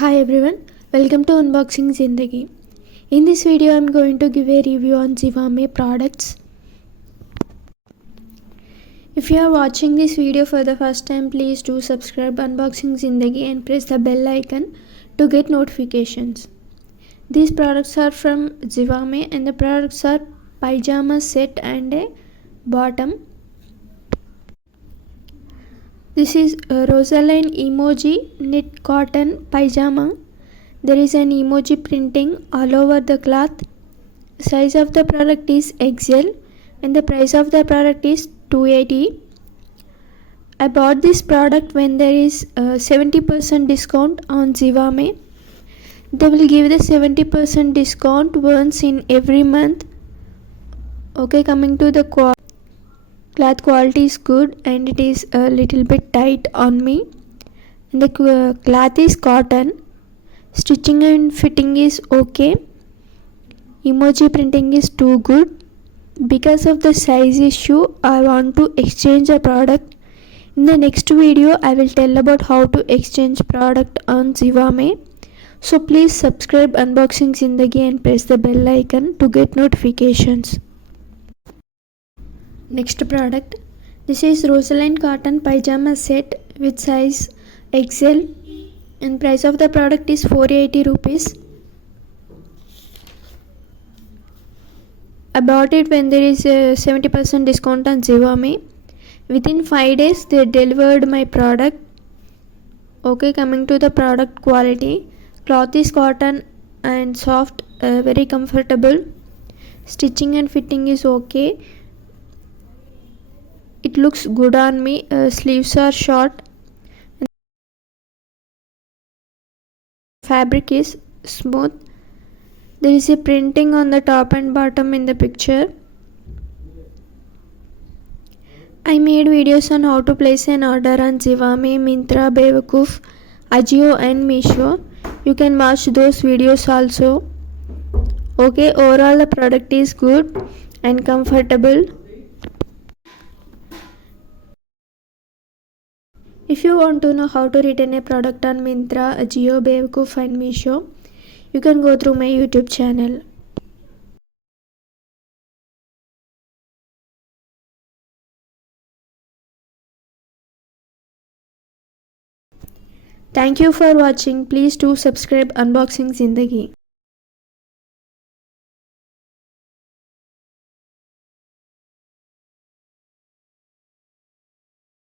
Hi everyone, welcome to Unboxing Zindagi. In this video, I am going to give a review on Zivame products. If you are watching this video for the first time, please do subscribe Unboxing Zindagi and press the bell icon to get notifications. These products are from Zivame and the products are pajama set and a bottom. This is a Rosaline emoji knit cotton pajama. There is an emoji printing all over the cloth. Size of the product is XL and the price of the product is $280. I bought this product when there is a 70% discount on Zivame. They will give the 70% discount once in every month. Okay, coming to the cloth quality is good and it is a little bit tight on me. And the cloth is cotton. Stitching and fitting is okay. Emoji printing is too good. Because of the size issue, I want to exchange a product. In the next video, I will tell about how to exchange product on Zivame. So please subscribe Unboxing Zindagi and press the bell icon to get notifications. Next product. This is Rosaline cotton pajama set with size XL and price of the product is 480 rupees. I bought it when there is a 70% discount on Zivame. Within 5 days they delivered my product. Okay, coming to the product quality. Cloth is cotton and soft, very comfortable. Stitching and fitting is okay. It looks good on me. Sleeves are short. Fabric is smooth. There is a printing on the top and bottom in the picture. I made videos on how to place an order on Zivame, Myntra, Bewakoof, Ajio and Meesho. You can watch those videos also. Okay, overall the product is good and comfortable. If you want to know how to return a product on Myntra, Ajio, Bewakoof and Meesho, you can go through my YouTube channel. Thank you for watching. Please do subscribe Unboxing Zindagi.